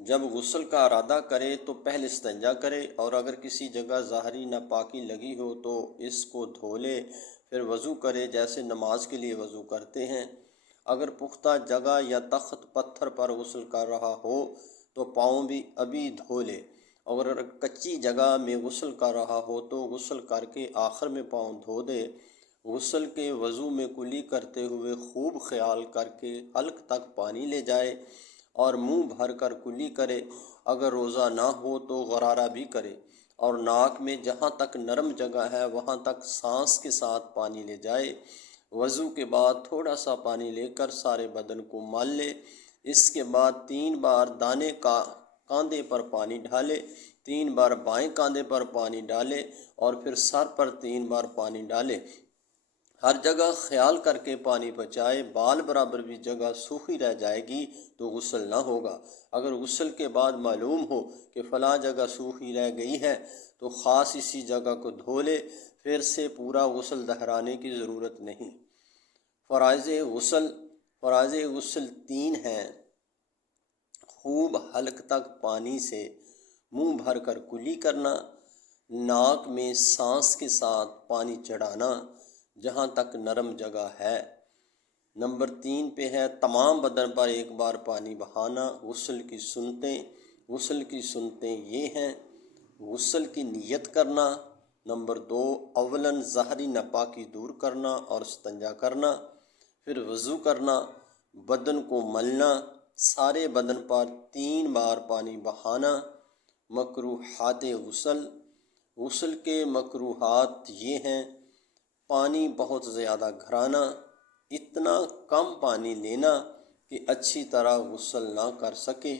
جب غسل کا ارادہ کرے تو پہلے استنجا کرے، اور اگر کسی جگہ ظاہری ناپاکی لگی ہو تو اس کو دھو لے، پھر وضو کرے جیسے نماز کے لیے وضو کرتے ہیں۔ اگر پختہ جگہ یا تخت پتھر پر غسل کر رہا ہو تو پاؤں بھی ابھی دھو لے، اور اگر کچی جگہ میں غسل کر رہا ہو تو غسل کر کے آخر میں پاؤں دھو دے۔ غسل کے وضو میں کلی کرتے ہوئے خوب خیال کر کے حلق تک پانی لے جائے اور منہ بھر کر کلی کرے۔ اگر روزہ نہ ہو تو غرارہ بھی کرے، اور ناک میں جہاں تک نرم جگہ ہے وہاں تک سانس کے ساتھ پانی لے جائے۔ وضو کے بعد تھوڑا سا پانی لے کر سارے بدن کو مل لے۔ اس کے بعد 3 بار دانے کا کاندھے پر پانی ڈالے، 3 بار بائیں کاندھے پر پانی ڈالے، اور پھر سر پر 3 بار پانی ڈالے۔ ہر جگہ خیال کر کے پانی بچائے۔ بال برابر بھی جگہ سوکھی رہ جائے گی تو غسل نہ ہوگا۔ اگر غسل کے بعد معلوم ہو کہ فلاں جگہ سوکھی رہ گئی ہے تو خاص اسی جگہ کو دھو لے، پھر سے پورا غسل دہرانے کی ضرورت نہیں۔ فرائض غسل 3 ہیں: خوب حلق تک پانی سے منہ بھر کر کلی کرنا، ناک میں سانس کے ساتھ پانی چڑھانا جہاں تک نرم جگہ ہے۔ نمبر 3 پہ ہے تمام بدن پر ایک بار پانی بہانا۔ غسل کی سنتیں یہ ہیں: غسل کی نیت کرنا۔ نمبر 2، اولاً ظاہری ناپاکی دور کرنا اور استنجا کرنا، پھر وضو کرنا، بدن کو ملنا، سارے بدن پر 3 بار پانی بہانا۔ مکروہات غسل کے مکروہات یہ ہیں: پانی بہت زیادہ گھرانا، اتنا کم پانی لینا کہ اچھی طرح غسل نہ کر سکے،